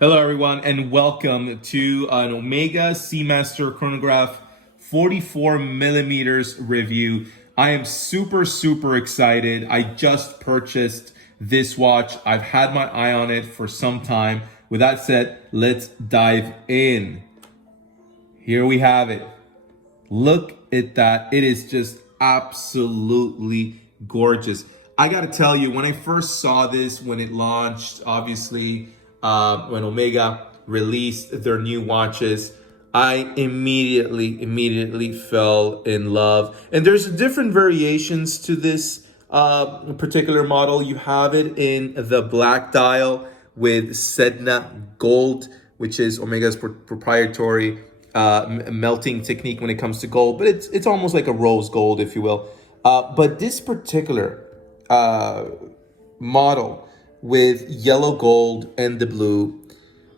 Hello, everyone, and welcome to an Omega Seamaster Chronograph 44 millimeters review. I am super excited. I just purchased this watch. I've had my eye on it for some time. With that said, let's dive in. Here we have it. Look at that. It is just absolutely gorgeous. I got to tell you, when I first saw this, when it launched, obviously, when Omega released their new watches, I immediately fell in love. And there's different variations to this particular model. You have it in the black dial with Sedna Gold, which is Omega's proprietary melting technique when it comes to gold, but it's almost like a rose gold, if you will. But this particular model with yellow gold and the blue,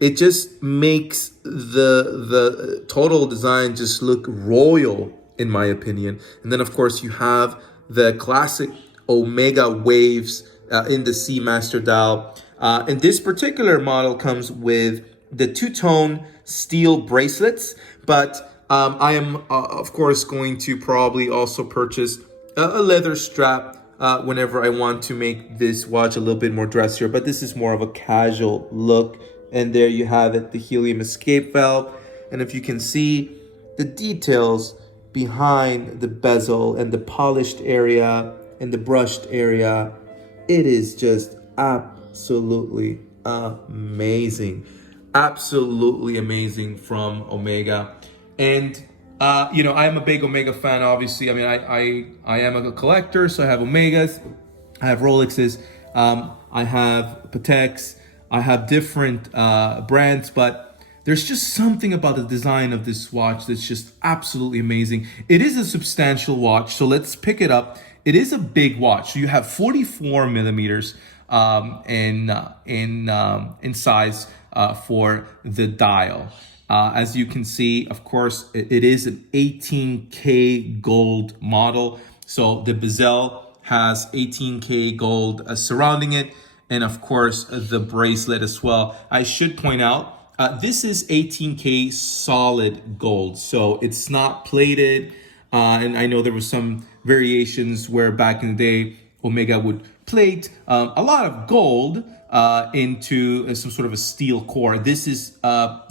it just makes the total design just look royal, in my opinion. And then of course you have the classic Omega waves in the Seamaster dial. And this particular model comes with the two-tone steel bracelets, but I am of course going to probably also purchase a leather strap whenever I want to make this watch a little bit more dressier, but this is more of a casual look. And there you have it, the helium escape valve. And if you can see the details behind the bezel and the polished area and the brushed area, it is just absolutely amazing. Absolutely amazing from Omega. And I'm a big Omega fan, obviously. I mean, I am a collector, so I have Omegas, I have Rolexes, I have Pateks, I have different brands, but there's just something about the design of this watch that's just absolutely amazing. It is a substantial watch, so let's pick it up. It is a big watch. So you have 44 millimeters in size for the dial. As you can see, of course, it is an 18K gold model. So the bezel has 18K gold surrounding it. And of course, the bracelet as well. I should point out, this is 18K solid gold. So it's not plated. And I know there was some variations where back in the day, Omega would plate a lot of gold into some sort of a steel core. This is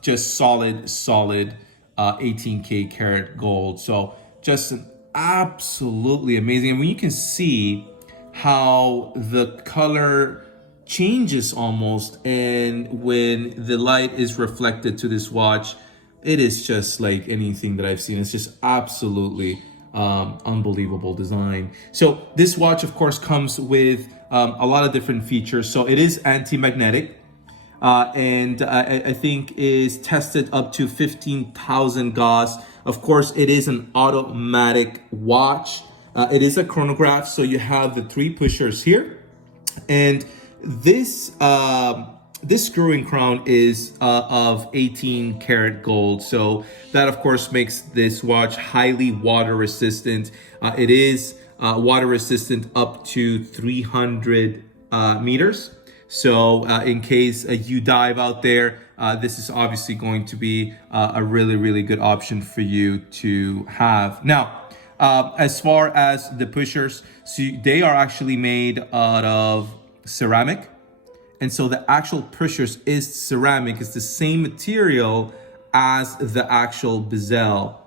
just solid 18K karat gold. So just an absolutely amazing. And when you can see how the color changes almost, and when the light is reflected to this watch, it is just like anything that I've seen. It's just absolutely unbelievable design. So this watch, of course, comes with a lot of different features. So it is anti-magnetic, and I think is tested up to 15,000 Gauss. Of course, it is an automatic watch. It is a chronograph, so you have the three pushers here, and this this screwing crown is of 18 karat gold. So that of course makes this watch highly water resistant. It is water resistant up to 300 meters. So in case you dive out there, this is obviously going to be a really good option for you to have. Now, as far as the pushers, so they are actually made out of ceramic. And so the actual pushers is ceramic. It's the same material as the actual bezel.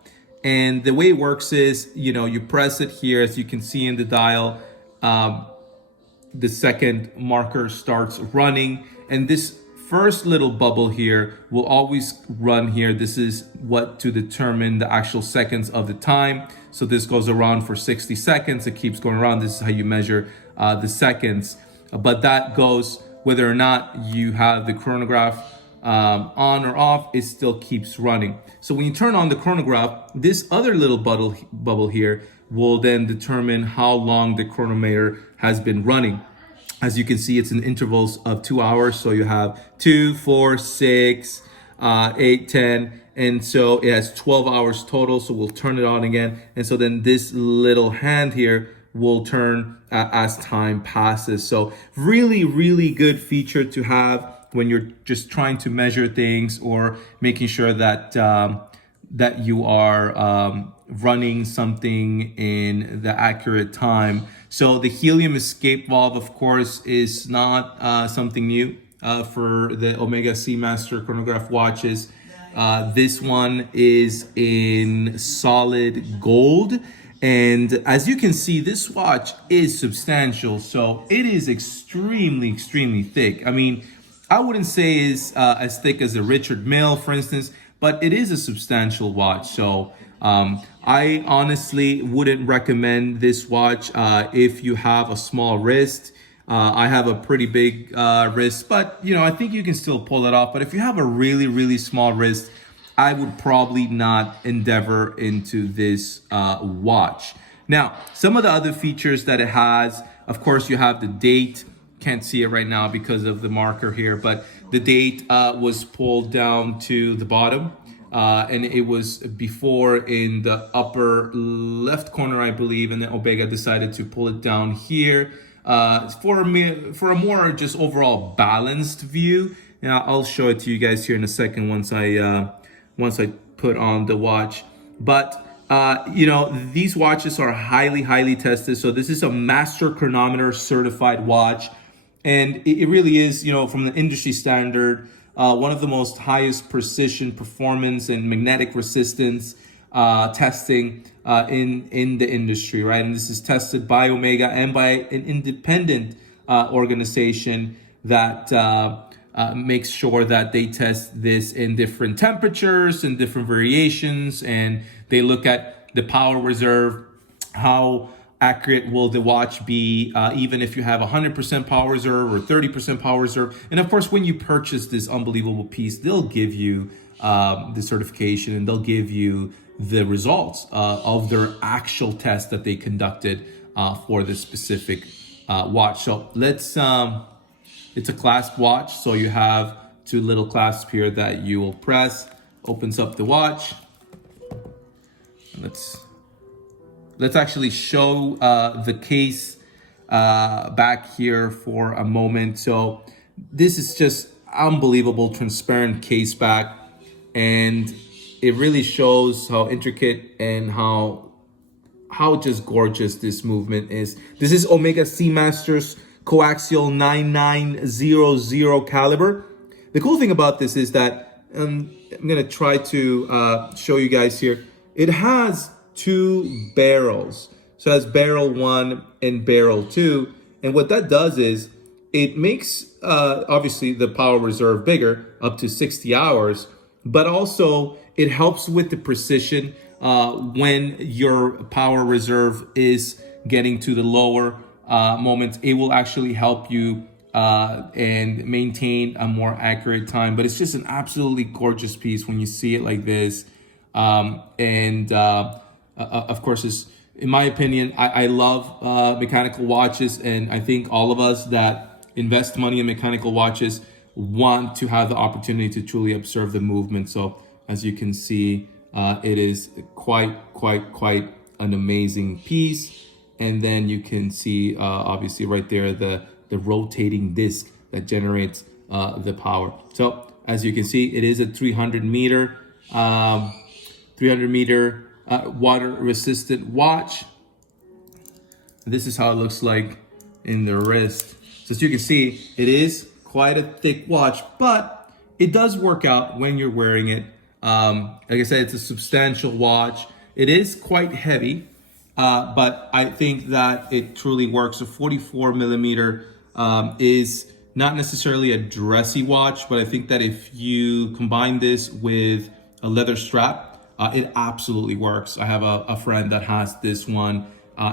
And the way it works is, you press it here, as you can see in the dial, the second marker starts running. And this first little bubble here will always run here. This is what to determine the actual seconds of the time. So this goes around for 60 seconds. It keeps going around. This is how you measure the seconds. But that goes whether or not you have the chronograph on or off, it still keeps running. So when you turn on the chronograph, this other little bubble here will then determine how long the chronometer has been running. As you can see, it's in intervals of 2 hours. So you have 2, 4, 6, 8, 10. And so it has 12 hours total. So we'll turn it on again. And so then this little hand here will turn as time passes. So really good feature to have. when you're just trying to measure things or making sure that that you are running something in the accurate time. So the helium escape valve, of course, is not something new for the Omega Seamaster chronograph watches. This one is in solid gold. And as you can see, this watch is substantial. So it is extremely, extremely thick. I mean, I wouldn't say it's as thick as a Richard Mille, for instance, but it is a substantial watch. So I honestly wouldn't recommend this watch if you have a small wrist. I have a pretty big wrist, but I think you can still pull it off. But if you have a really, really small wrist, I would probably not endeavor into this watch. Now, some of the other features that it has, of course, you have the date. Can't see it right now because of the marker here, but the date was pulled down to the bottom. And it was before in the upper left corner, I believe, and then Omega decided to pull it down here for a more just overall balanced view. Now I'll show it to you guys here in a second once I put on the watch. But these watches are highly tested. So this is a master chronometer certified watch, and it really is, from the industry standard, one of the most highest precision, performance, and magnetic resistance testing in the industry, right? And this is tested by Omega and by an independent organization that makes sure that they test this in different temperatures and different variations, and they look at the power reserve, how accurate will the watch be, even if you have 100% power reserve or 30% power reserve. And of course, when you purchase this unbelievable piece, they'll give you the certification, and they'll give you the results of their actual test that they conducted for this specific watch. So let's, it's a clasp watch. So you have two little clasps here that you will press, opens up the watch. And let's actually show the case back here for a moment. So this is just unbelievable transparent case back, and it really shows how intricate and how just gorgeous this movement is. This is Omega Seamaster's coaxial 9900 caliber. The cool thing about this is that I'm gonna try to show you guys here. It has two barrels. So it has barrel 1 and barrel 2. And what that does is it makes obviously the power reserve bigger, up to 60 hours, but also it helps with the precision when your power reserve is getting to the lower moments. It will actually help you and maintain a more accurate time. But it's just an absolutely gorgeous piece when you see it like this. Of course, in my opinion, I love mechanical watches, and I think all of us that invest money in mechanical watches want to have the opportunity to truly observe the movement. So as you can see, it is quite an amazing piece. And then you can see obviously right there the rotating disc that generates the power. So as you can see, it is a 300 meter water resistant watch. This is how it looks like in the wrist. So as you can see, it is quite a thick watch, but it does work out when you're wearing it. Like I said, it's a substantial watch. It is quite heavy, but I think that it truly works. A 44 millimeter is not necessarily a dressy watch, but I think that if you combine this with a leather strap, it absolutely works. I have a friend that has this one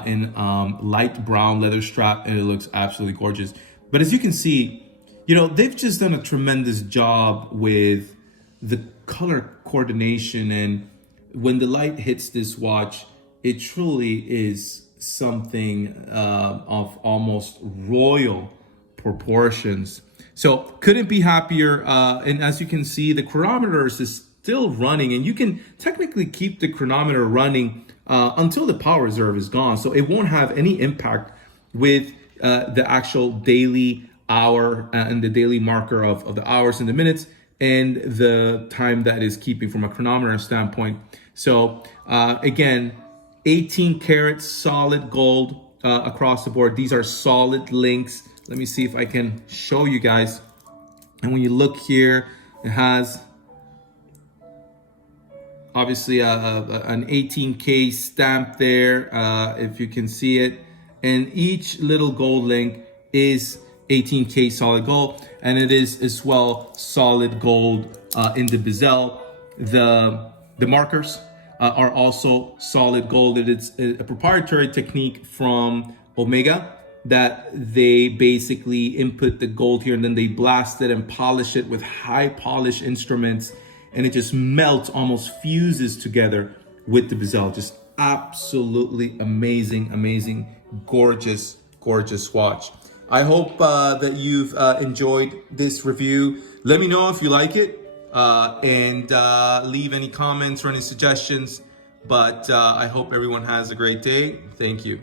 in light brown leather strap, and it looks absolutely gorgeous. But as you can see, they've just done a tremendous job with the color coordination, and when the light hits this watch, it truly is something of almost royal proportions. So couldn't be happier. And as you can see, the chronometer is still running, and you can technically keep the chronometer running until the power reserve is gone. So it won't have any impact with the actual daily hour and the daily marker of the hours and the minutes, and the time that is keeping from a chronometer standpoint. So again, 18 karat solid gold across the board. These are solid links. Let me see if I can show you guys. And when you look here, it has obviously an 18K stamp there, if you can see it. And each little gold link is 18K solid gold, and it is as well solid gold in the bezel. The markers are also solid gold. It's a proprietary technique from Omega that they basically input the gold here, and then they blast it and polish it with high polish instruments, and it just melts, almost fuses together with the bezel. Just absolutely amazing, gorgeous watch. I hope that you've enjoyed this review. Let me know if you like it, and leave any comments or any suggestions. But I hope everyone has a great day. Thank you.